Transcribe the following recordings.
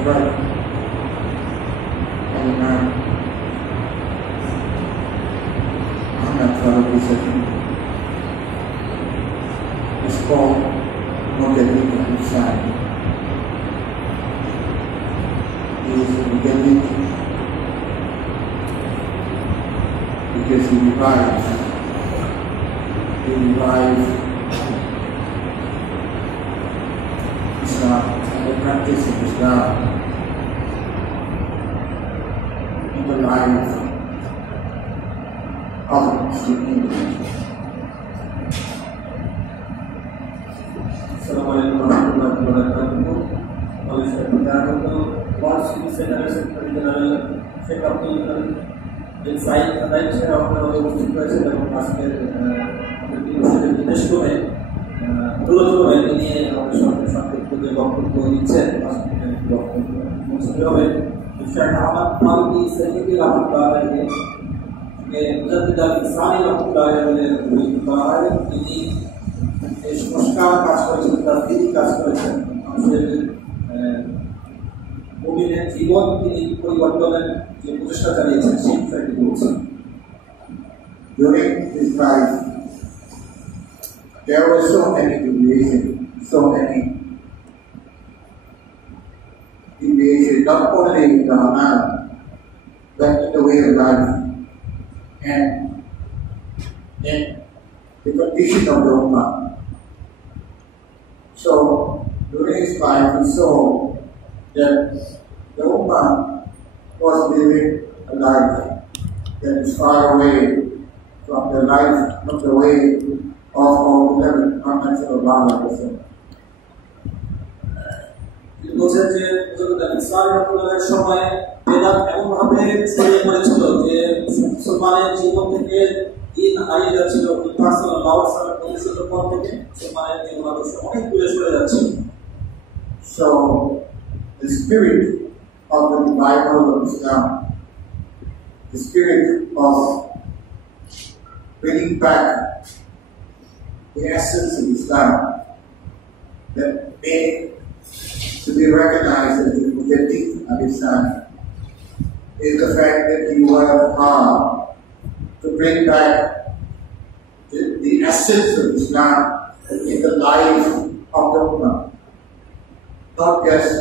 Right. Al-Imam Ahmad Faruqi Safi is called Mujaddid al-Insan. He is a Mujaddid because he revives Islam and the practice of Islam in the life of Muslims. Assalamualaikum warahmatullahi wabarakatuh. Oleh sebab was considered General Sheikh Abdul Inside the lecture of the President of Pascal বিশেষ করে মূলত তিনি সংক্ষিপ্ত যে বক্তব্য দিচ্ছেন হবে Sheikh Ahmad Faruqui sci-fi রহমাতুল্লাহি মুজাদ্দিদ আল-ইনসানি রহমাতুল্লাহি আলাইহি করা হয়। তিনি এই সংস্কার কাজ করেছেন, তাজদীদি কাজ করেছেন, মানুষের মুমিনের জীবন তিনি পরিবর্তনের যে প্রচেষ্টা চালিয়েছেন সেই বিষয়টি বলছেন। During his life, there were so many deviations, not only in the amal, but in the way of life and in the condition of the ummah. So, during his life, we saw that the ummah was living a life that is far away from the life, from the way of our beloved Muhammad sallallahu alaihi wasallam. বলছেন যে ইসলামের সময় বেদাত এমনভাবে ছড়িয়ে পড়েছিল যে মুসলমানের জীবন থেকে দিন হারিয়ে যাচ্ছিল। প্রতিষ্ঠিত পর থেকে মুসলমানের জীবন আদর্শ অনেক দূরে সরে যাচ্ছিল। So the spirit of the revival of Islam, the spirit of bringing back the essence of Islam that made to be recognized as the Mujaddid al-Insan is the fact that he worked hard to bring back the essence of Islam in the life of the Ummah, not just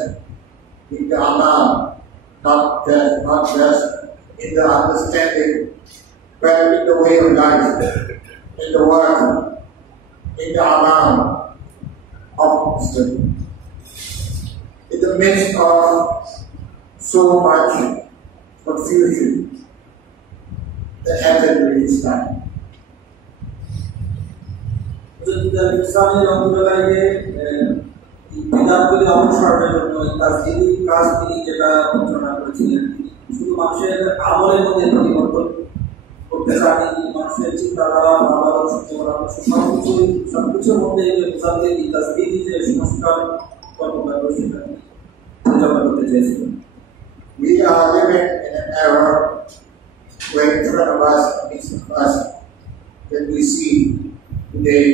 in the amal, not just in the understanding, but in the way of life, in the work, in the amal of Muslim. In the midst of so much confusion that happened during this time. শুধু মানুষের আমলের মধ্যে পরিবর্তন করতে চান, মানুষের চিন্তাধারা, ভাবাদর্শ, সবকিছুর মধ্যে যে সংস্কার কর্মকাণ্ড সেটা পরিচালনা করতে চেয়েছিলেন। We are living in an era where in front of us, each of us, that we see today,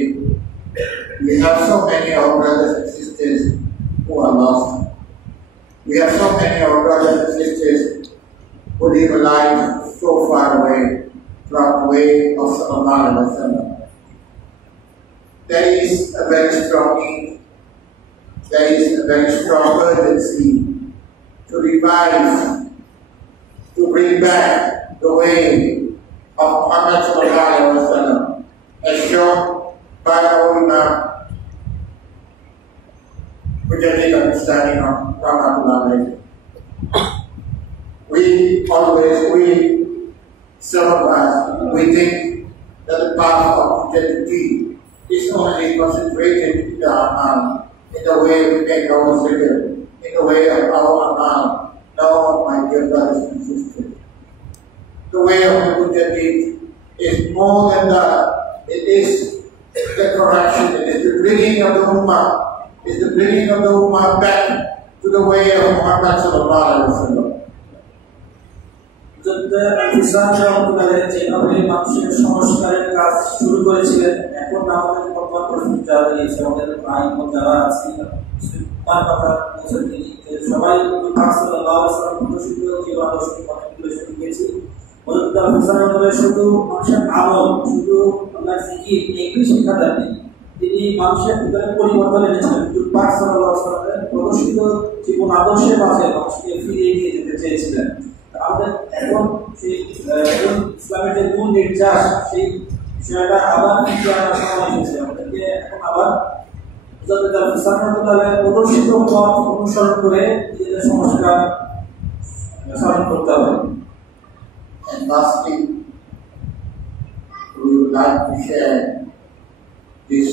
we have so many of our brothers and sisters who are lost. We have so many of our brothers and sisters who live a life so far away from the way of Sallallahu Alaihi Wasallam. There is a very strong need, there is a very strong urgency to revive, to bring back the way of Muhammad Sallallahu Alaihi Wasallam as shown by our Imam Mujaddid al-Insan rahmatullahi. Some of us, we think that the path of Mujaddid is only concentrated in the amal, in the way we make our zikr, in the way of our amal. No, my dear brothers and sisters. The way of Mujaddid is more than that. It is the correction, it is the bringing of the Ummah, it is the bringing of the Ummah back to the way of Muhammad sallallahu alaihi wasallam. যেভাবে মানুষের সংস্কারের কাজ শুরু করেছিলেন, এখন আমাদের বর্তমান প্রজন্ম যারা রয়েছে, আমাদের ভাই বোন যারা আছে, তার কথা বলছেন তিনি সবাই প্রদর্শিত যে আদর্শকে অনেকগুলো শিখিয়েছি। শুধু মানুষের আমল, শুধু আপনার জিকির এগুলি শিক্ষা দেননি, তিনি মানুষের ভিতরে পরিবর্তন এনেছিলেন। প্রদর্শিত জীবন আদর্শের মাঝে মানুষকে ফিরিয়ে নিয়ে যেতে চেয়েছিলেন। আমাদের এখন সেই ইসলামের যে মূল নির্যাস, সেই বিষয়টা আবার ফিরিয়ে আনার সময় এসেছে। আমাদেরকে এখন আবার প্রদর্শিত পথ অনুসরণ করে নিজেদের সংস্কার সাধন করতে হবে। And lastly, we would like to share this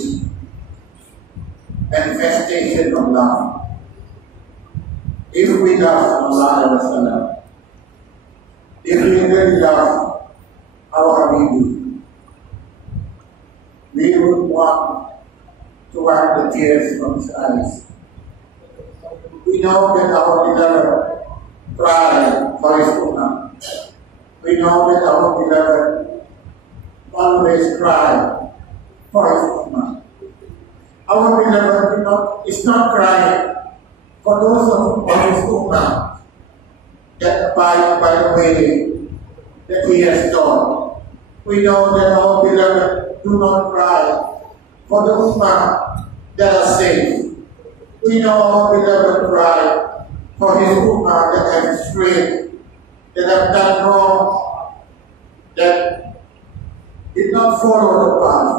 manifestation of love. If we love Allah, if we really love our Habibi, we would want to wipe the tears from his eyes. We know that our beloved cried for his ummah. We know that our beloved always cry for his ummah. Our beloved is not crying for those of his ummah that abide by the way that he has taught. We know that our beloved do not cry for the ummah that are saved. We know our beloved cry for his ummah that have strayed, that have done wrong, that did not follow the path.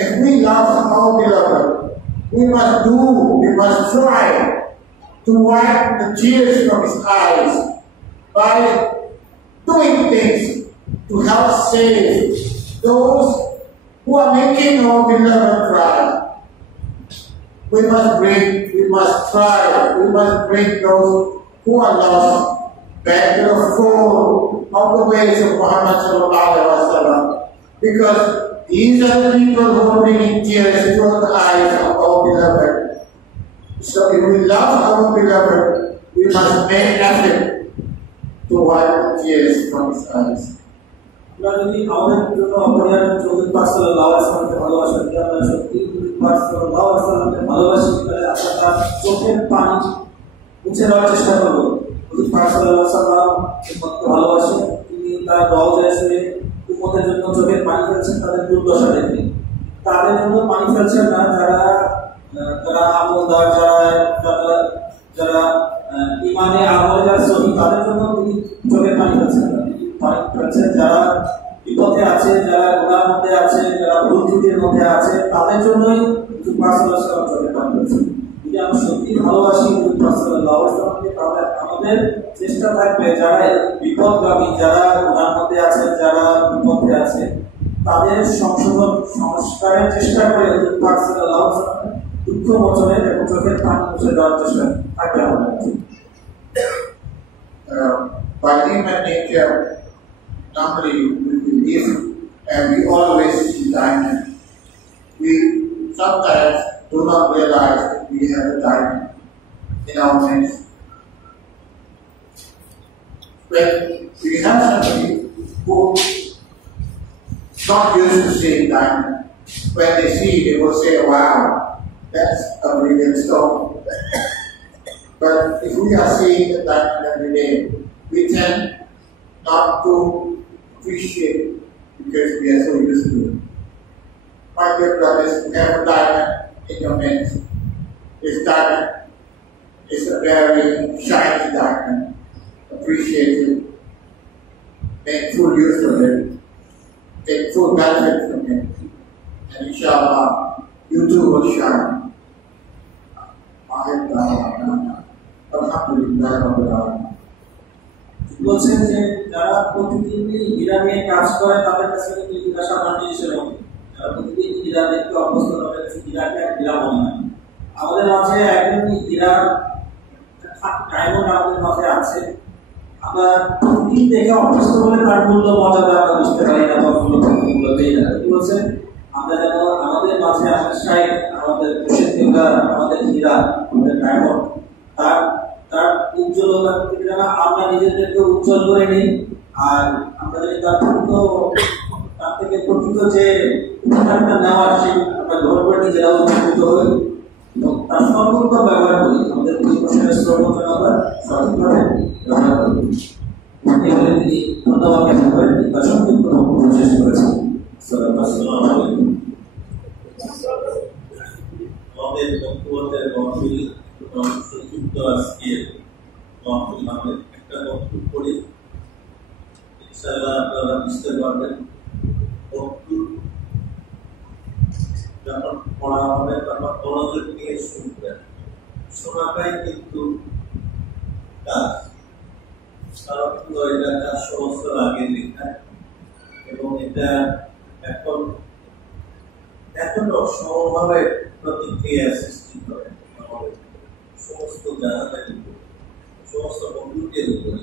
If we love our beloved, we must try to wipe the tears from his eyes by doing things to help save those who are making our beloved cry. We must bring those who are lost back to the fold of the ways of Muhammad sallallahu alaihi wasallam, because these are the people who are bringing tears to the eyes of our beloved. So if we love our beloved, we must make effort to wipe the tears from his eyes. যদি আমাদের জন্য অপরিহার্য চৌধুরী পাক সাল্লাল্লাহু আলাইহি ওয়াসাল্লামকে ভালোবাসেন, আমরা সত্যি চৌধুরী পাক সাল্লাল্লাহু আলাইহি ওয়াসাল্লামকে ভালোবাসি, তাহলে আমরা তার চোখের পানি মুছে দেওয়ার চেষ্টা করব। চৌধুরী পাক সাল্লাল্লাহু আলাইহি ওয়াসাল্লামকে ভালোবাসেন, তিনি তার রওজায় শুয়ে উম্মতের জন্য চোখের পানি ফেলছেন, তাদের দুর্দশা দেখে। তাদের জন্য পানি ফেলছেন না যারা আমলদার, যারা ইমানে আমলে যারা সহি, তাদের জন্য তিনি চোখের পানি ফেলছেন না। যারা বিপদে আছে, যারা গুনার মধ্যে আছে, যারা ভুল ত্রুটির মধ্যে আছে, তাদের জন্যই চোখের পানি ফেলছেন। যদি আমরা সত্যি ভালোবাসি তাহলে আমাদের চেষ্টা থাকবে যারা বিপদগামী, যারা গুনার মধ্যে আছে, যারা বিপদে আছে, তাদের সংস্কারের চেষ্টা করে দুঃখ মোচনের এবং চোখের পানি মুছে দেওয়ার চেষ্টা থাকবে আমাদের। By human nature, normally we believe and we always see diamond. We sometimes do not realize that we have a diamond in our midst. When we have somebody who is not used to seeing diamond, when they see, they will say, "Wow, that's a brilliant stone." But if we are seeing the diamond every day, we tend not to appreciate because we are so used to it. My dear brothers, you have a diamond in your midst. This diamond is a very shiny diamond. Appreciate it. Make full use of it. Take full benefit from it. And inshallah, you too will shine. Alhamdulillah Rabbil Alamin. বলছেন যে যারা প্রতিদিনই হীরা নিয়ে কাজ করে তাদের কাছে কিন্তু হীরা সাধারণ জিনিসের মতো, যারা প্রতিদিন হীরা দেখতে অভ্যস্ত তাদের কাছে হীরাকে হীরা মনে হয়। আমাদের মাঝে একদমই হীরা ডায়মন্ড আমাদের মাঝে আছে, আমরা প্রতিদিন দেখে অভ্যস্ত বলে তার মূল্য মর্যাদা আমরা বুঝতে পারি না বা মূল্য দেই না। বলছেন আমরা যেন আমাদের মাঝে আসা সাইড, আমাদের দেশের হীরা, আমাদের হীরা, আমাদের ডায়মন্ড, তার উজ্জ্বলতা থেকে যেন আমরা নিজেদেরকে উজ্জ্বল করে নিই আর আমরা যদি তার থেকে প্রকৃত যে উপকারটা নেওয়ার সেই আমরা গ্রহণ করে নিজেরা উৎসাহিত হই এবং তার সর্বোত্তম ব্যবহার করি, আমাদের পরিবেশের শ্রমকে আমরা সঠিকভাবে ব্যবহার করি। এগুলো তিনি ধন্যবাদ জ্ঞাপন করেন, তার সংক্ষিপ্ত বক্তব্য শেষ করেছেন। আসসালামু আলাইকুম। আমাদের বক্তব্যের মহফিল সংযুক্ত আজকে মহফিল আমাদের একটা বক্তব্য করি, ইনশাআল্লাহ আপনারা বুঝতে পারবেন। বক্তব্য যখন পড়া হবে তখন মনোযোগ দিয়ে শুনবেন, শোনাটাই কিন্তু কাজ, কারণ এটা 400 বছর আগে লেখা এবং এটা এখনো সমভাবে প্রতিক্রিয়া সৃষ্টি করে আমাদের সমস্ত জায়গাটার উপরে, সমস্ত বন্ধুদের উপরে।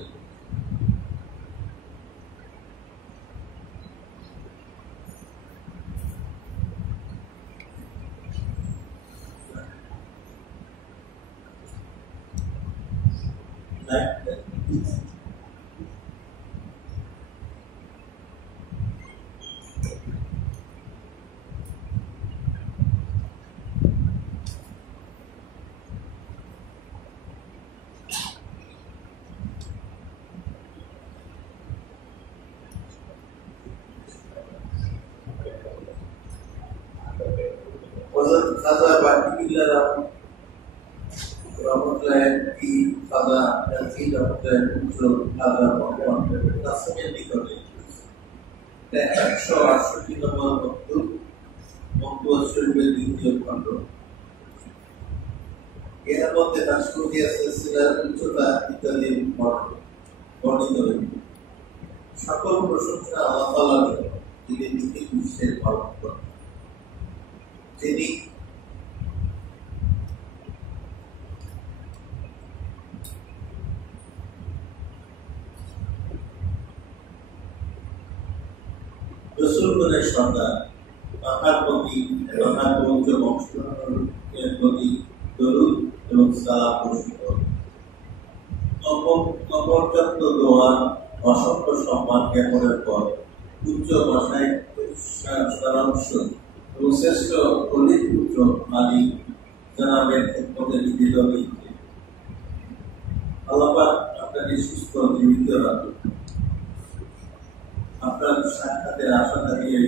খাজা বাকিবিল্লাহ রহমতুল্লাহ কি খাজা জাকির রহমতুল্লাহ পুত্র খাজা মোহাম্মদ কাসেমের নিকটে 168 নম্বর বক্তব্য শরীফের দ্বিতীয় খণ্ড। এর মধ্যে রাষ্ট্রীয় সিলসিলার উচ্চতা ইত্যাদি বর্ণিত হয়েছে। সকল প্রশংসা আল্লাহ তাআলার জন্য, যিনি নিখিল বিশ্বের পালন করেন, যিনি রসূলগণের সর্দার, তাঁহার প্রতি তাঁহার পবিত্র বংশধরের প্রতি দরুদ এবং সালাম বর্ষিত হোক। অপর্যাপ্ত দোয়া অসংখ্য সম্মান জ্ঞাপনের পর উচ্চ ভাষায় সারাংশ এবং শ্রেষ্ঠ খলিল পুত্র আলী জানাবের ক্ষেত্রে লিখিত হয়েছে। আল্লাহ পাক আপনাকে সুস্থ জীবিত রাখুন, আপনার সাক্ষাতের আশা থাকিয়ে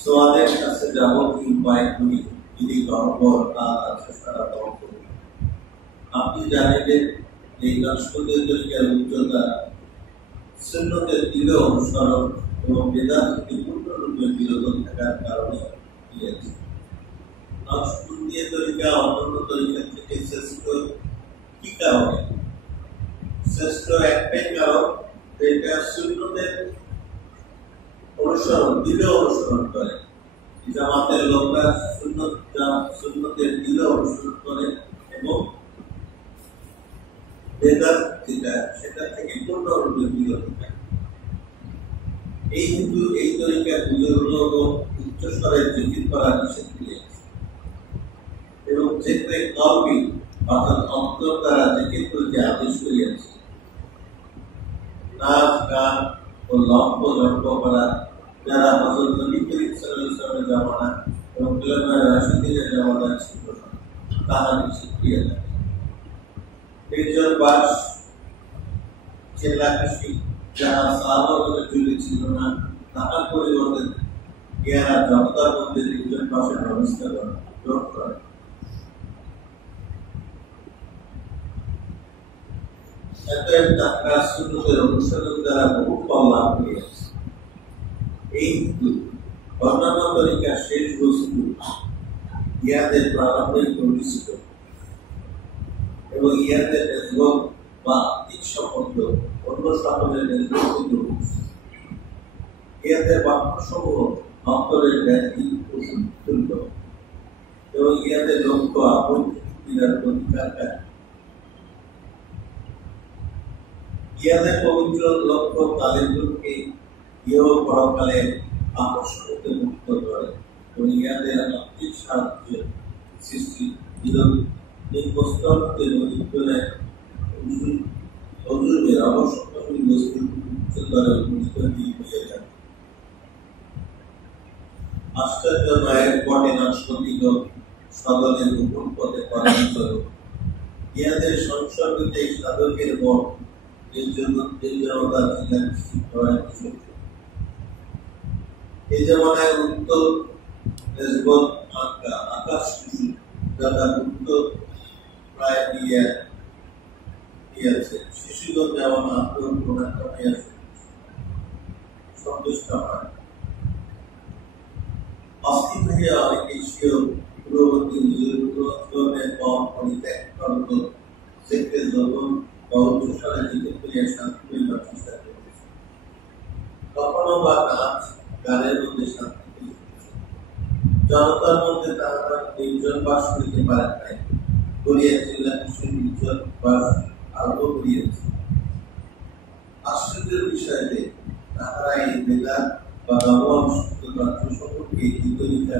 সোয়াদের কাছে যাবতীয় উপায় করি, যদি গর্বর তার আছে সারা দল করুন। আপনি জানেন এই রাষ্ট্রদের তরিকার উচ্চতা সুন্নতের দৃঢ় অনুসরণ এবং বেদান্তকে পূর্ণরূপে বিরত থাকার কারণে দিয়েছে। নকশবন্দিয়া তরিকা অন্যান্য তরিকার থেকে শ্রেষ্ঠ কি কারণে? শ্রেষ্ঠ একটাই কারণ, এটা সুন্নতের অনুসরণ, দৃঢ় অনুসরণ করে। জামাতের লোকরা সুন্নতের দৃঢ় অনুসরণ করে এবং বেদাত যেটা সেটা থেকে পূর্ণরূপে বিরত থাকে। এই কিন্তু এই তরিকার বুজুর্গ উচ্চস্বরে জিকির করা নিষেধ করিয়াছে এবং যেখানে কলবি অর্থাৎ অন্তর দ্বারা জিকির করিতে আদেশ করিয়াছে। নাচ, গান ও লম্ব জম্প করা, যারা হযরত নবী করিম সাল্লাল্লাহু আলাইহি ওয়াসাল্লামের জামানা এবং খুলাফায়ে রাশিদিনের জামানায় ছিল, তাহা নিষেধ করিয়াছে। নির্জন বাস, চিল্লাকাশি, যাহা সাহাবাগণের যুগে ছিল না, তাহার পরিবর্তে ইহারা জনতার মধ্যে নির্জন বাসের ব্যবস্থা গ্রহণ করে। অতএব তাহারা সুন্নতের অনুসরণ দ্বারা বহু ফল লাভ করিয়াছে। এই হিন্দু অন্যান্য তরিকার শেষ বস্তু ইহাদের প্রারম্ভিক পরিচিত এবং ইহাদের নেজবত বা আত্মিক সম্বন্ধ অন্য সকলের নেজবত কিন্তু ইহাদের বাক্যসমূহ অন্তরের ব্যাধি ও তুল্য এবং ইহাদের লক্ষ্য আপন অধিকার। ইহাদের পবিত্র লক্ষ্য তাদের লোককে ইহ পরকালে আকর্ষণ হতে মুক্ত করে এবং ইহাদের আত্মিক সাহায্য সৃষ্টি নিম্নস্তর হজুরের আবশ্যকতাগুলি বস্তুর দ্বারা উন্নীত হয়ে যায়। আশ্চর্য নয়ের পটে নাশকতিক সাধনের গোপন পথে পরাজিত ইহাদের সংসর্গতে সাধকের মন নির্জনতা ছিলেন এই জমানায় উত্তর আকাশ শিশু যারা উত্তর প্রায় দিয়েছে শিশুগণ যেমন আত্মপ্রণাম কমিয়াছে সন্তুষ্ট হয় অস্থির হয়ে অনেক এশীয় পূর্ববর্তী উজ্জ্বলের পথ পরিত্যাগ করত সেক্ষেত্রে যখন উচ্চস্বরে জিতে করিয়া শান্তি করিবার চেষ্টা করেছে কখনো বা নাচ গানের মধ্যে শান্তি জনতার মধ্যে তাহারা নির্জন বাস করিতে পারেন নাই করিয়াছিলেন সে নির্জন বাস আরম্ভ করিয়াছে। আশ্চর্যের বিষয় যে তাহারা এই বেদা বা নবসংস্কৃত সম্পর্কে এই তরিকা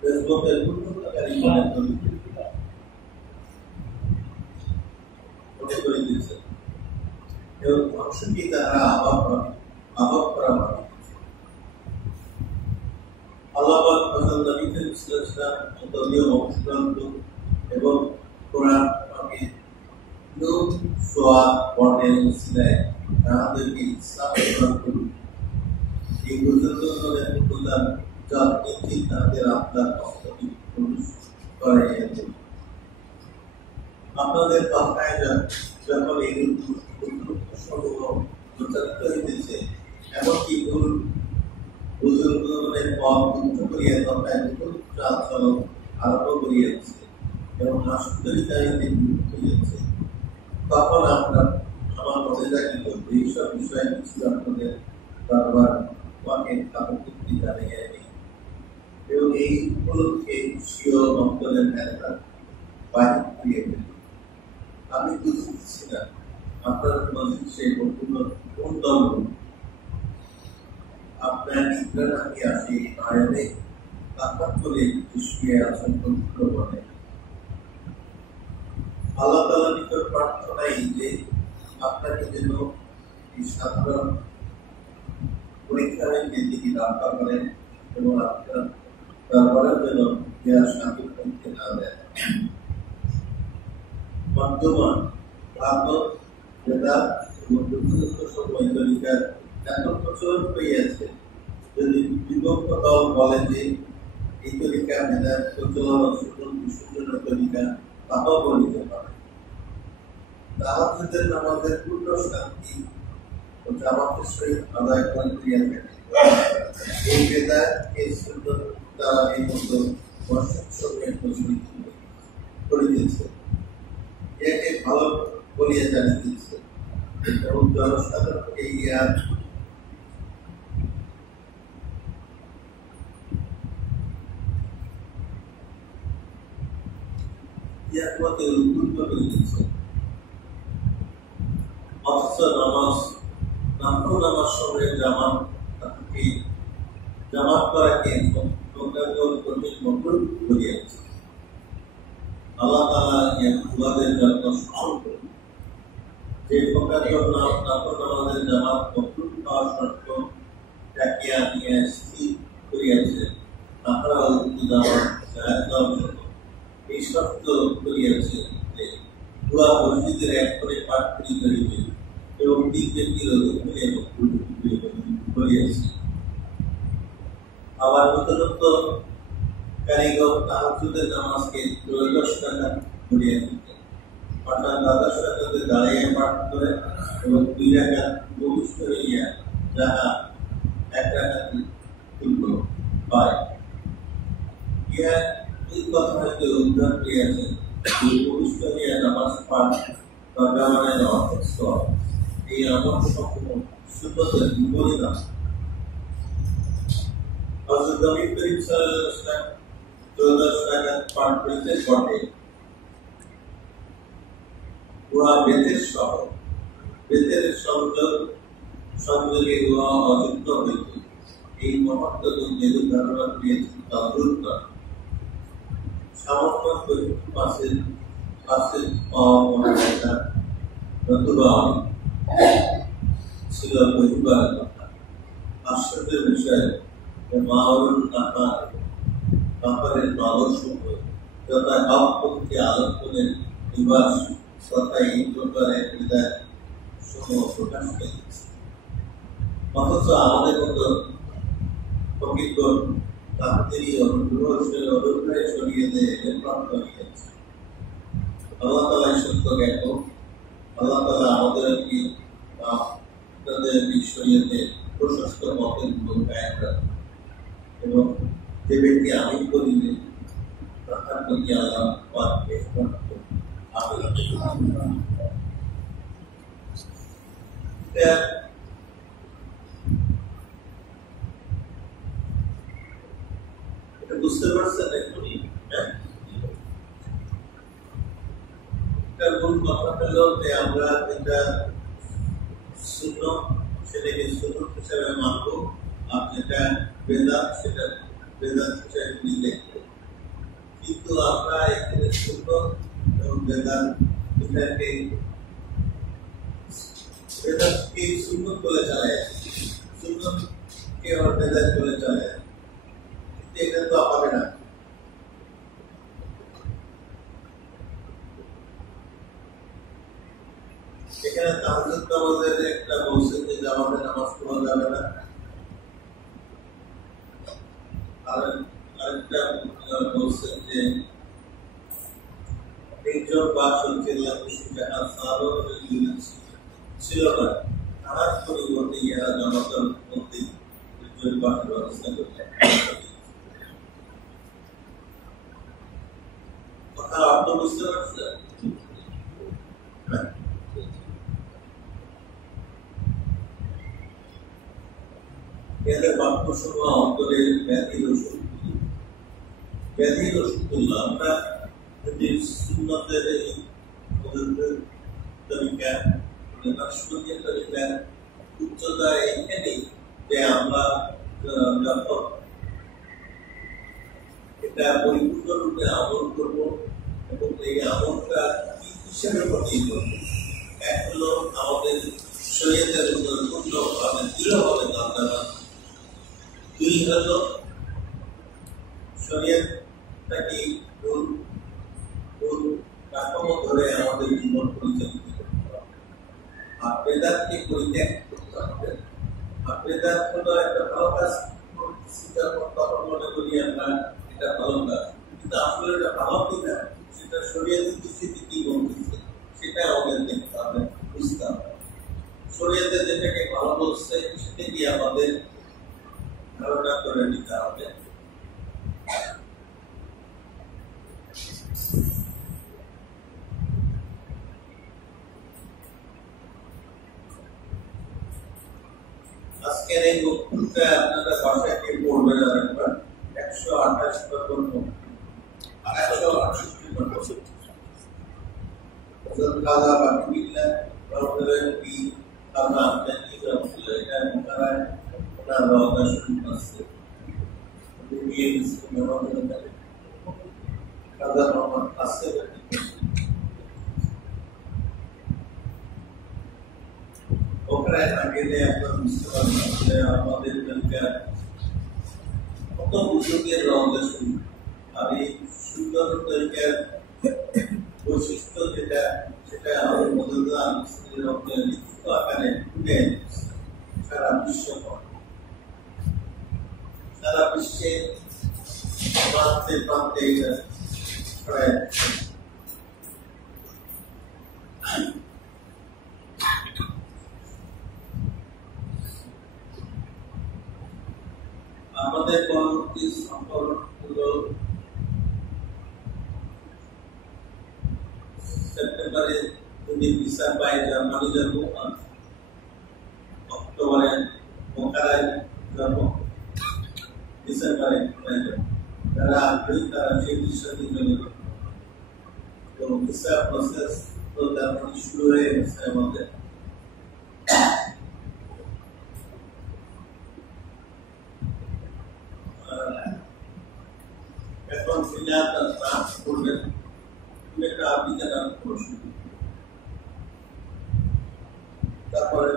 ফেসবুকের পূর্ণতাকারী মনে করে দিয়েছে এবং ধ্বংসকে তাহারা আবাদ করা ভাবে আল্লাহবাদ ফজল নবী করিম সাল্লাল্লাহু আলাইহি ওয়াসাল্লাম দলীয় অংশগ্রহণ এবং কোরআন পাকে নূর সোয়া বর্ণের উসিলায় তাহাদেরকে ইসলাম গ্রহণ করুন এই পর্যন্ত প্রদান যা তাদের আপনার বাস্তবিক করাইয়াছে। আপনাদের কথায় যখন এই সমূহ প্রচারিত হইতেছে এমনকি ভুল বুজুর্গগণের পথ মুক্ত করিয়া তথায় নতুন আচরণ আরম্ভ করিয়াছে এবং আশ্চর্যকারীতে মুক্ত হইয়াছে তখন আমার মনে রাখিত এইসব বিষয়ে কিছু আপনাদের বারবার আপত্তি জানাইয়া নেই এবং এই উপলক্ষে স্বীয় অন্তরের নেতা বাহির করিয়ে ফেলি। আমি বুঝতেছি না আপনার মধ্যে সেই কোন দল আপনার নিদ্রা রাখিয়া সেই নয়নে তাকাত করে দৃষ্টিয়ে আছেন পবিত্র বলে আল্লাহ তাআলার নিকট প্রার্থনাই যে আপনাকে যেন এই সাধারণ পরীক্ষার দিকে রক্ষা করেন এবং আপনার দরবারের জন্য ইহা শান্তি করতে না দেন। বর্তমান ভারত বেদা এবং দুর্নীতি সময় তরিকার এত প্রচলন হইয়াছে যদি বিভক্ত দল বলে যে এই তরিকা বেদার প্রচলন অসুন্দর বিসর্জন তরিকা তাও বলিতে পারে তাহাদের আমাদের পূর্ণ শান্তি ও জামাতের সহিত আদায় করিয়া থাকে এই বেদা এই সুন্দর তারা এই মতো বর্ষক সঙ্গে প্রচলিত করিতেছে একে ভালো বলিয়া জানিতেছে এবং জনসাধারণকে ইহার মতে উদ্বুদ্ধ করিতেছে অথচ নামাজ সময়ে জামাত করাকে মকরুহ করিয়াছে। আল্লাহ তাআলা ইহাদের জন্য সফল করুন যে নামাজের জামাত মকরুহ হওয়া শর্ত ডাকিয়া নিয়ে স্থির করিয়াছে তাহারা জামাত জায়েজ দেওয়ার জন্য এই শর্ত করিয়াছে যে পুরা মসজিদের এক করে পাঠ করিবে এবং 3 ব্যক্তির অধিক হইলে করিয়াছে। আবার নতুনত্ব কারিগর তাহাজ্জুদের নামাজকে 13 টাকা করিয়া দিতেন অর্থাৎ 12 টাকাতে দাঁড়িয়ে পাঠ করে এবং 2 রাকাত মুখস্থ হইয়া যাহা 1 রাকাত তুল্য পায়। ইহা এই কথা হইতে উদ্ধার করিয়াছেন যে মুখস্থ হইয়া নামাজ পাঠ দরগামানের অর্থ এই আমল সম্পূর্ণ সুন্নতের বিপরীত আছে। হযরত নবী করিম সাল্লাল্লাহু আলাইহি ওয়াসাল্লাম 14 রাকাত পাঠ করিতে বটে পুরা বেতের সংযোগে উহা অযুক্ত হইত এই মহত্ব যেহেতু ধারণা করিয়েছেন তা দূর করা সামর্থ্য পাশে পাওয়া মনে রাখা নতুবা ছিল পরিবারের কথা। আশ্চর্যের বিষয় মাহরুল কাপারের নগরসমূহ যথা ভাবপন্থী আলোচনের নিবাস তথা এই প্রকারের হৃদয় সমূহ প্রকাশ পেয়েছে। অথচ আমাদের মতো অভিজ্ঞ তাত্ত্বিক অনুগ্রহশীল অভিপ্রায় সরিয়ে দিয়ে প্রাপ্ত হয়েছে। আল্লাহ তাআলা সত্য জ্ঞাত, আল্লাহ তাআলা আমাদেরকে আপনাদের শরীয়তে প্রশস্ত মতের গুলো কায়েম রাখেন এবং যে ব্যক্তি আমি করিলে তাহার প্রতি আল্লাহ পাককে বুঝতে পারছেন এখনই? মূল কথা হলো যে আমরা যেটা সুন্নাত সেটাকে সুন্নাত হিসেবে মানবো, আর যেটা বেদাত সেটা বেদাত হিসেবে দেখবো। কিন্তু আমরা এখানে সুন্নাত এবং বেদাতকে সুন্নাত বলে চালাই, সুন্নাতকে আবার বেদাত বলে চালাই। এটা তো হবে না। এখানে তাহাজ্জুদ নামাজের একটা বলছেন যে জামাতে নামাজ পড়া যাবে না, আরেকটা বলছেন যে একজন বা ছিল না, তাহার পরিবর্তে এরা জনতার মধ্যে একজন বাসের ব্যবস্থা করতে কথার অর্থ বুঝতে পারছে? এদের বাক্য সময় অন্তরে ব্যাধির ওষুধ তুললাম। আমরা যদি সুন্নতের এই তরিকা নাশবন্দির তরিকা উচ্চতা এইখানেই যে আমরা যখন এটা পরিপূর্ণ রূপে আমল করবো এবং এই আমলটা কি হিসেবে প্রতি করবো। এক হলো আমাদের শরীয়তের উপর পূর্ণভাবে দৃঢ়ভাবে দরকার। দুই হলো শরীয়তটাকে কাঠামো ধরে আমাদের জীবন পরিচালিত করতে হবে। আর বেদাতকে পরিত্যাগ করতে হবে। আর বেদাত হলো একটা ভালো কাজ তখন মনে করি আমরা এটা ভালো কাজ, কিন্তু আসলে এটা ভালো কিনা সেটা শরীয়তের দৃষ্টিতে কি বলতেছে সেটা আমাদের দেখতে হবে, বুঝতে হবে। শরীয়তে যেটাকে ভালো বলছে সেটাকে আমাদের ধারণা করে নিতে হবে। আজকের এই বক্তৃতা আপনারা বাসায় গিয়ে পড়বেন আরেকবার। 128 নম্বর 168 নম্বর খাজা বাকিবিল্লাহ রহমাতুল্লাহি ফি খাজা আব্দানি রহমাতুল্লাহি এটা মুকারায় ওনার রওজা শরীফ আছে। দিয়ে রহমাতুল্লাহি খাজা রহমান আছে। ওখানে না গেলে আপনার বুঝতে পারবেন যে আমাদের এখানকার কত উদ্যোগের রওজা শরীফ। আর এই সুন্দর তরিকার বৈশিষ্ট্য যেটা সেটা আমাদের মধ্যে লিখিত আকারে ফুটে সারা বিশ্বে প্রান্তে প্রান্তে এটা প্রায় আমাদের পরবর্তী সম্পর্কগুলো সেপ্টেম্বরে যদি ভিসা পাই জার্মানি যাবো, অক্টোবরে বোকারায় যাবো, ডিসেম্বরে যারা আগ্রহী তারা সেই বিষয়টি জন্য তো ভিসা প্রসেস তো জার্মানি শুরু হয়ে গেছে আমাদের। এখন করবেন একটা আবৃত্তি প্রশ্ন তারপরে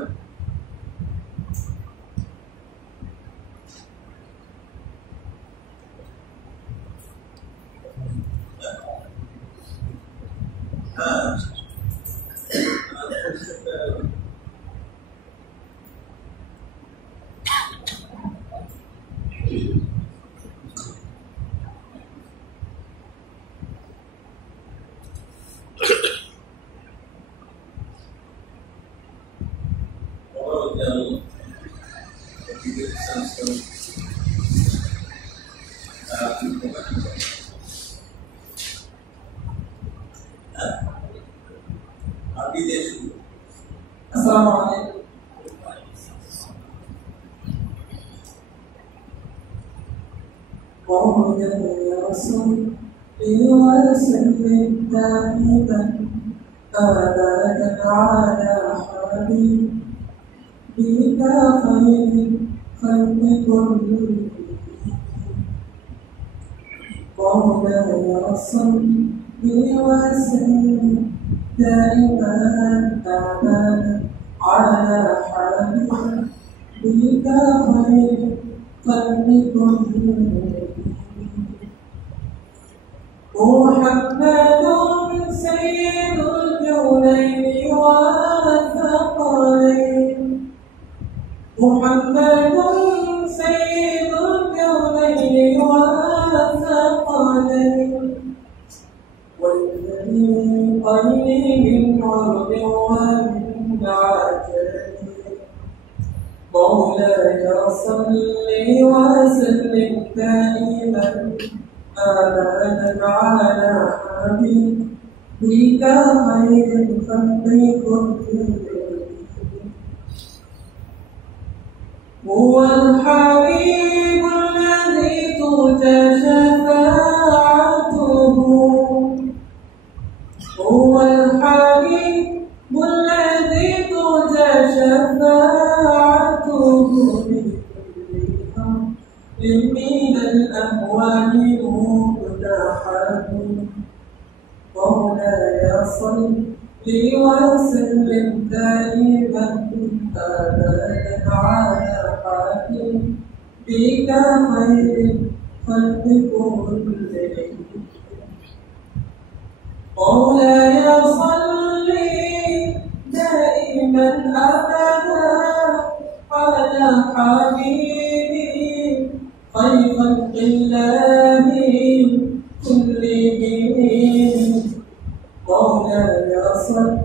আসসালামু আলাইকুম। مولاي صل وسلم دائما ابدا على حبيبك خير خلق كلهم. مولاي صل وسلم دائما ابدا على حبيبك خير خلق كلهم. محمد سيد الكونين والثقلين. محمد سيد الكونين والثقلين والفريقين من عرب ومن عجم. مولاي صل وسلم دائما ابدا على حبيبك خير الخلق كلهم. هو الحبيب الذي ترجى شفاعته. هو الحبيب الذي ترجى شفاعته من الأهوال مقتحم. مولاي صل وسلم دائما أبدا على حبيبك خير الخلق كلهم. مولاي صل دائما أبدا على حبيبي خير خلق الله كلهم. مولاي صل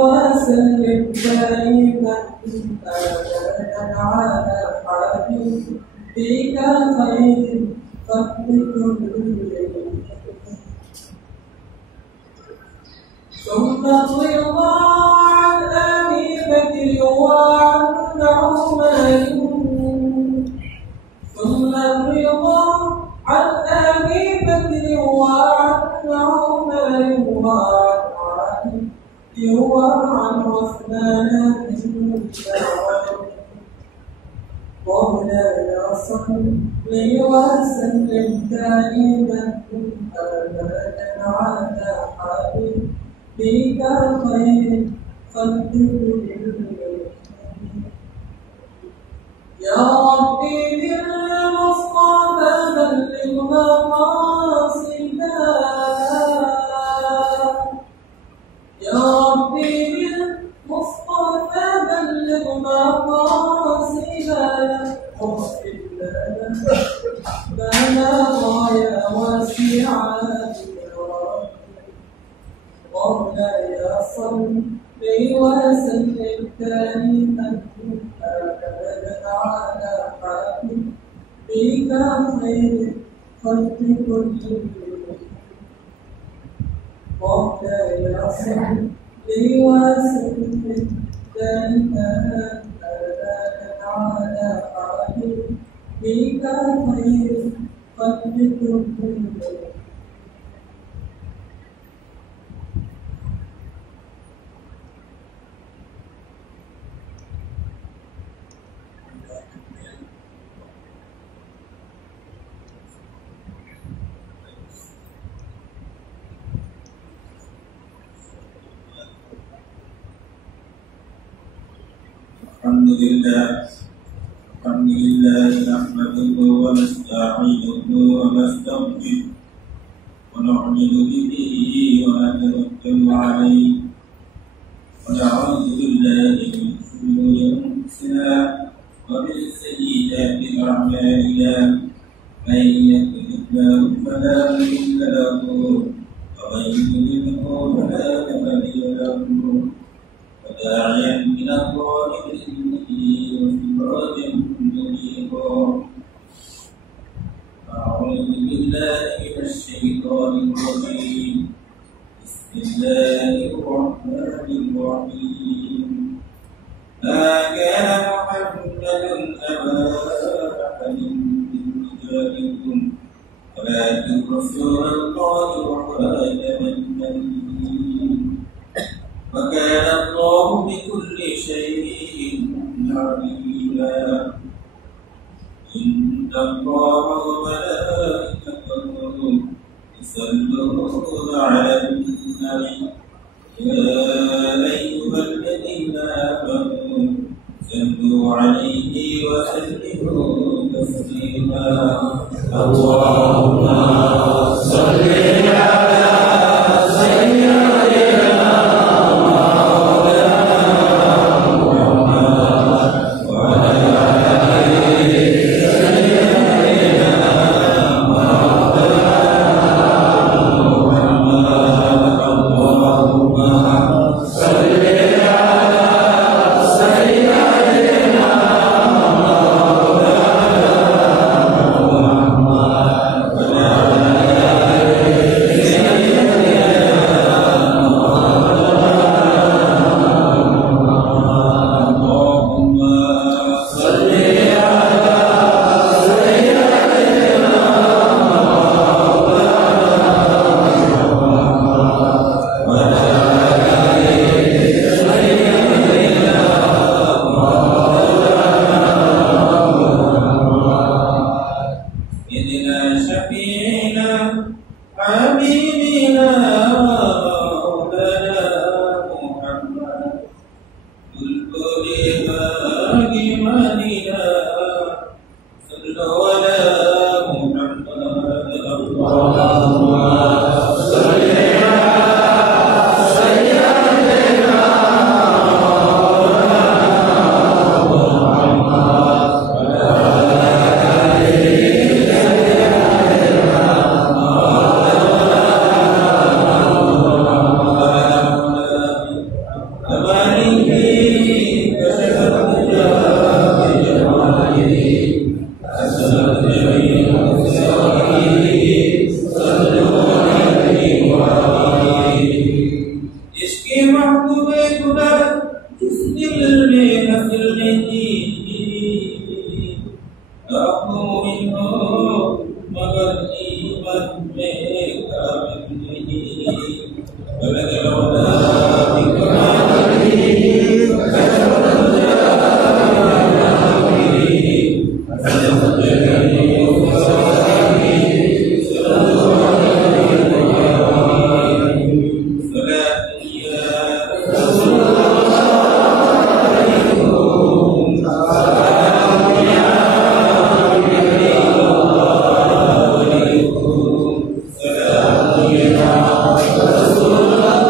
وسلم دائما أبدا على حبيبك خير خلق كلهم. ثم الرضا عن أبي بكر وعن عمر. ثم الرضا عن أبي بكر وعن عمر وعن علي وعن عثمان بن عفان. مولاي صل وسلم دائما أبدا على حبيبك خير خلق كلهم. يا ربي بالمصطفى بلغ مقاصدنا. يا ربي بالمصطفى بلغ مقاصدنا. واغفر لنا غاية واسعة. مولاي صل وسلم دائما أبدا على حبيبك خير خلق كلهم. مولاي صل وسلم دائما أبدا على حبيبك خير خلق كلهم. الحمد لله نحمده ونستعينه ونستغفره ونؤمن به ونتوكل عليه ونعوذ بالله من شرور أنفسنا ومن سيئات أعمالنا من يهده الله فلا مضل له ومن يضلل فلا هادي له وداعيا إلى الله بإذنه وسراجا منيرا أعوذ بالله من الشيطان الرجيم بسم الله الرحمن الرحيم ما كان محمد أبا أحد من رجالكم ولكن رسول الله وخاتم النبيين وكان الله بكل شيء عليما إن الله وملائكته يصلون على النبي يا أيها الذين آمنوا صلوا عليه وسلموا تسليما اللهم صل على سيدنا Rasulullah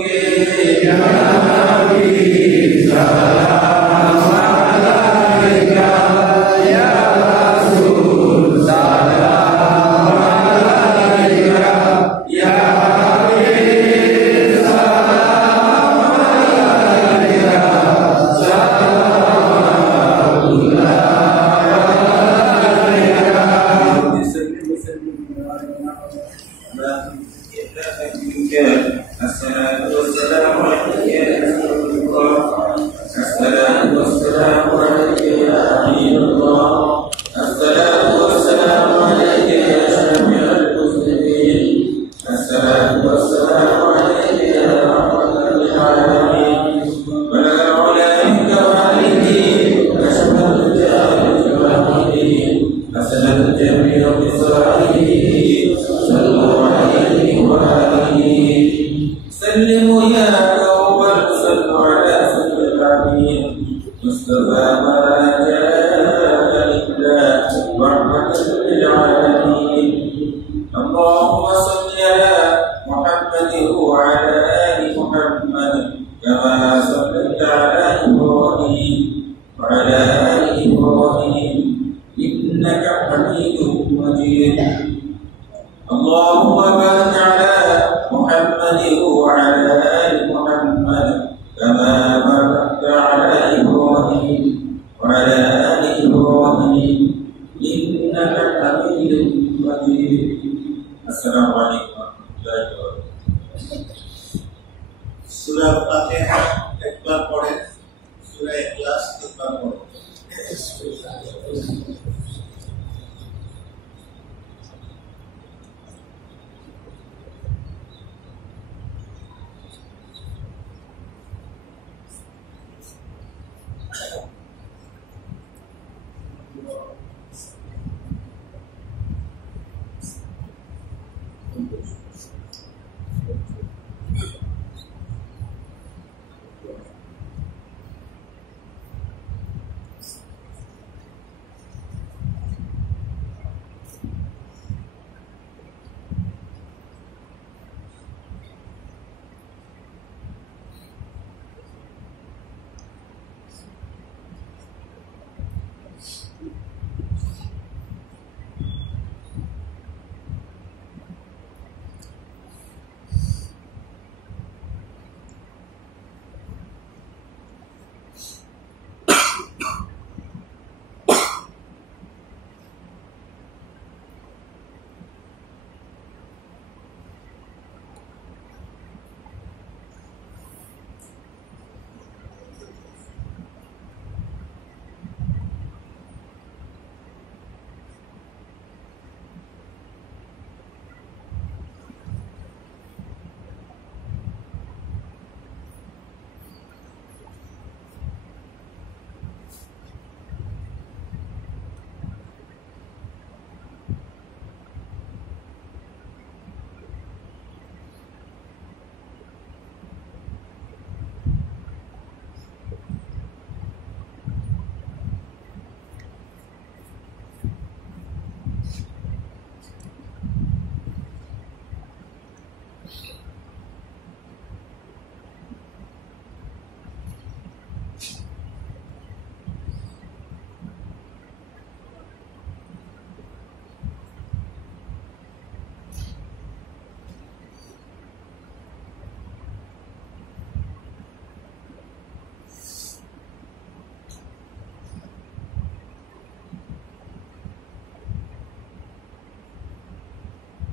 के या नबी सलाम अलैका या रसूल सलाम अलैका या हबीब सलाम अलैका الصلاة والسلام عليك يا رسول الله الصلاة والسلام عليك يا حبيب الله الصلاة والسلام عليك يا شفيع المسلمين الصلاة والسلام عليك يا رحمة للعالمين ولا عليك والدين أشهد الجاهل الوحيدين أسأل الجميع بصالحين صلوا عليه وآله سلموا يا قوم صلوا على سيد الحبيب مصطفى ما جاء إلا رحمة للعالمين اللهم صل على محمد وعلى آل محمد كما صليت على إبراهيم وعلى آل إبراهيم إنك حميد مجيد اللهم بارك على محمد وعلى آل محمد كما باركت على إبراهيم وعلى آل إبراهيم إنك حميد مجيد السلام عليكم ورحمة الله وبركاته সূরা ফাতিহা একবার পড়েন, সূরা ইখলাস একবার পড়েন।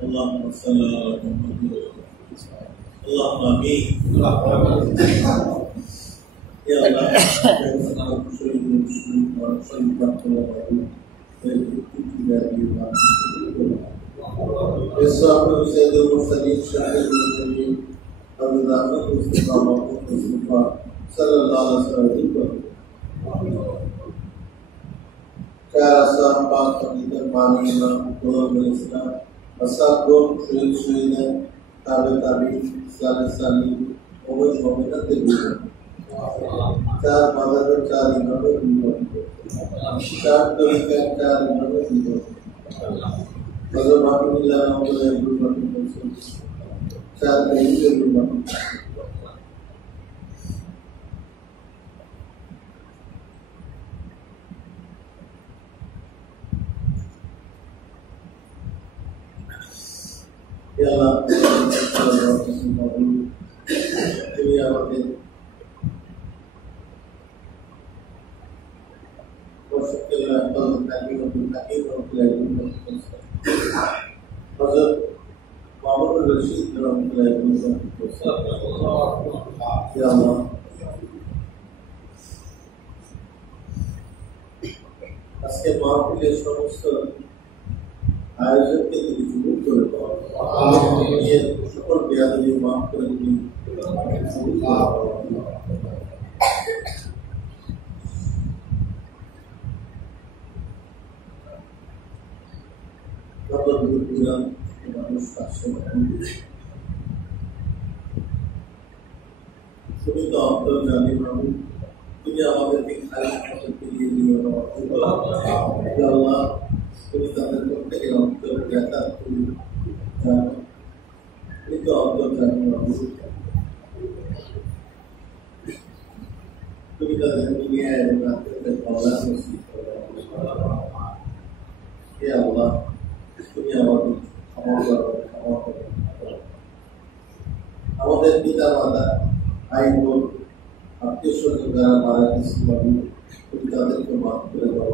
اللهم صل على محمد اللهم امين يا الله سيد المرسلين شاهد المرسلين حضرات المصطفى صلى الله عليه وسلم Cara sahabat kita panina Tuhan Islam asal syuhid tabi sali obat terbuka. Cara mazhab cara ibadah dua. Cara tarikat cara ibadah dua. Mazhab Ahmadiyya namanya dua. Cara ini dua. আল্লাহ তুমি আমাদের হযরত মামুনুর রশিদ রহমাতুল্লাহ আজকে মাহফিলের সমস্ত আয়োজককে তুমি কবুল করে দাও। সকল বেয়াদবি মাফ করে তুমি মানুষ তুমি তো অন্তর জানি বাবু, তুমি আমাদেরকে খারাপ ফিরিয়ে দিও আল্লাহ। তুমি তাদের প্রত্যেকের অন্তর ব্যথা তুমি জানো, তুমি তো অন্তর জানি বাবু। তুমি তাদের দুনিয়া এবং আত্মীয়দের কল্যাণ নসিব করো হে আল্লাহ। তুমি আমাদের ক্ষমা করো, ক্ষমা করো। আমাদের পিতা মাতা ভাই বোন আত্মীয় স্বজন যারা মারা গেছে বাবু, তুমি তাদেরকে মাফ করে দাও,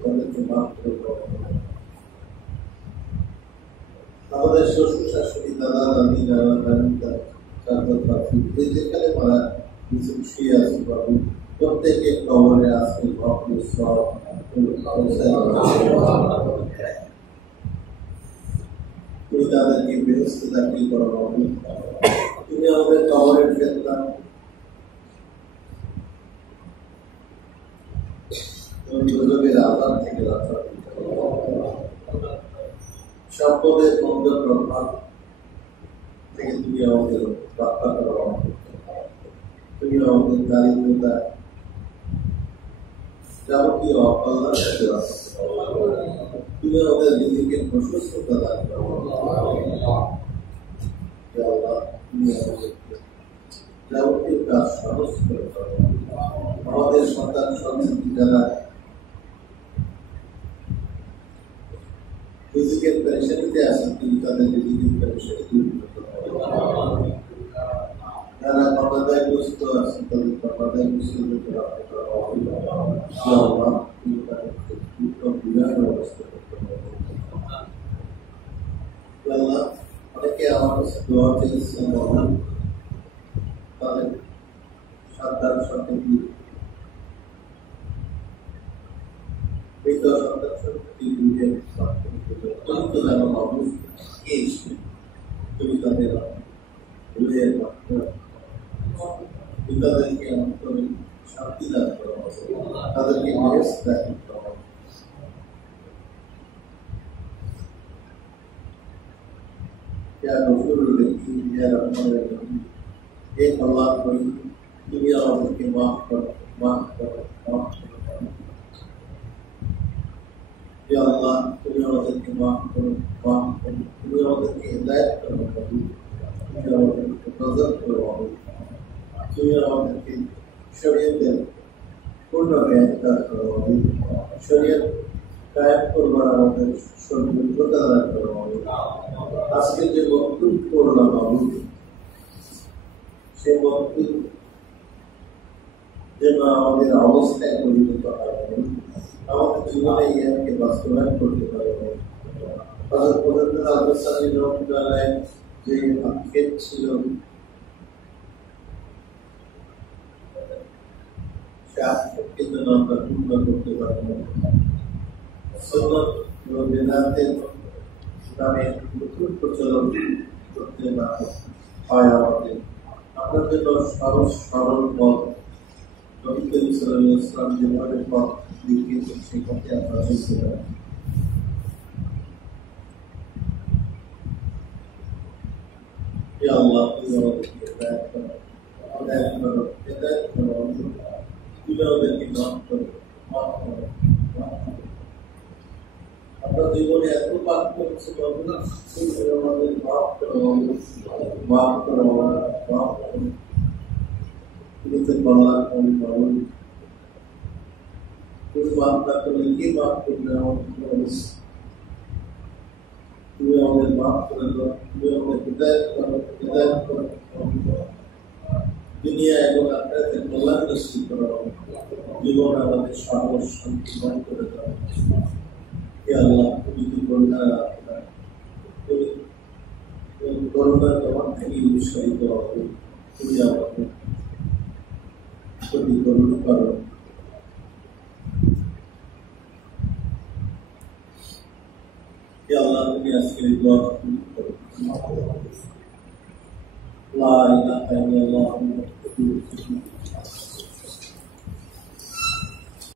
তাদেরকে মাফ করে দাও। আমাদের শ্বশুর শাশুড়ি দাদা দাদি যারা যেখানে মারা কিছু শুয়ে আছে বাবু, প্রত্যেকে কবরে আসবে তুমি তাদেরকে বেহেশত দাখিল করো বাবু। তুমি আমাদের কবরের ফিতনা দুর্যোগের আঘাত থেকে রক্ষা সম্পদের বন্ধন রক্ষা থেকে তুমি আমাদের রক্ষা করো। তুমি আমাদের দারিদ্রতা যাবতীয় অকল্যাণ থেকে রক্ষা করো। তুমি আমাদের নিজেকে প্রশস্ততা দান করো। তুমি আমাদেরকে যাবতীয় কাজ সহজ করে করো। আমাদের সন্তান সন্ততি যারা ফিজিক্যাল পেরেশানিতে আছেন, তুমি তাদের ফিজিক্যাল পেরেশানি দূর করতে পারো। যারা কর্মদায়গ্রস্ত আছেন তাদের কর্মদায়গ্রস্তদেরকে রক্ষা করো। তুমি তাদেরকে বিনয়ের ব্যবস্থা করতে পারো। আল্লাহ অনেকে আমার কাছে দোয়া চেয়েছেন, তাদের সন্তান সন্ততি মৃত সন্তান সন্ততি যেন মানুষ তুমি তাদের তুমি তাদেরকে অন্তরে শান্তি দান করো, তাদেরকে বেহেশত দাখিল করো। তুমি আমাদেরকে মাফ করো, মাফ করো, মাফ করো। আল্লাহ তুমি আমাদেরকে মাফ করো, মাফ করো। তুমি আমাদেরকে হিদায়াত করো, তুমি আমাদেরকে নজর করো। তুমি আমাদেরকে শরীয়তের পূর্ণ জ্ঞান দান করো। শরীয়ত কায়েম করবার আমাদের সর্বজ্ঞতা দান করো। আজকে যে বক্তব্য করলাম বাবু, সে বক্তব্য যেন আমাদের অবস্থায় পরিণত হয়, আমাদের জীবনে ইয়াকে বাস্তবায়ন করতে পারবে। যে আক্ষেপ ছিল সে আক্ষেপকে যেন আমরা পূর্ণ করতে পারবো। বেদান্তের নামে নতুন প্রচলন করতে না হয় আমাদের। আপনার জন্য সহজ সরল পথ নবী করিম সাল্লাল্লাহু আলাইহি ওয়াসাল্লাম যেভাবে পথ দেখিয়েছেন সেই পথে আমরা চলতে পারি। আল্লাহ তুমি আমাদেরকে হিদায়াত করো, হিদায়াত করো, হিদায়াত করো। তুমি আমাদেরকে মাফ করো, মাফ করো, মাফ করো। আপনার জীবনে এত পাপ করছে বাবুরা, তুমি আমাদের মাফ করো, মাফ করো, মাফ করো। তুমি তো কল্যাণ করি বাবু, তুমি মাফ না করলে কে মাফ করবে? তুমি আমাদের মাফ করে দাও, তুমি আমাদের হৃদায়ত করো, দুনিয়া এবং আখিরাতে কল্যাণ নসিব করো, জীবন আমাদের সাহস শান্তিময় করে দাও। হে আল্লাহ, তুমি কি করুণা করুণা তোমার থেকে উৎসাহিত হবে, তুমি আমাকে প্রতি করুণা করো। হে আল্লাহ, তুমি আজকে দোয়া কবুল করো। লা ইলাহা ইল্লাল্লাহ মুহাম্মাদুর রাসূলুল্লাহ।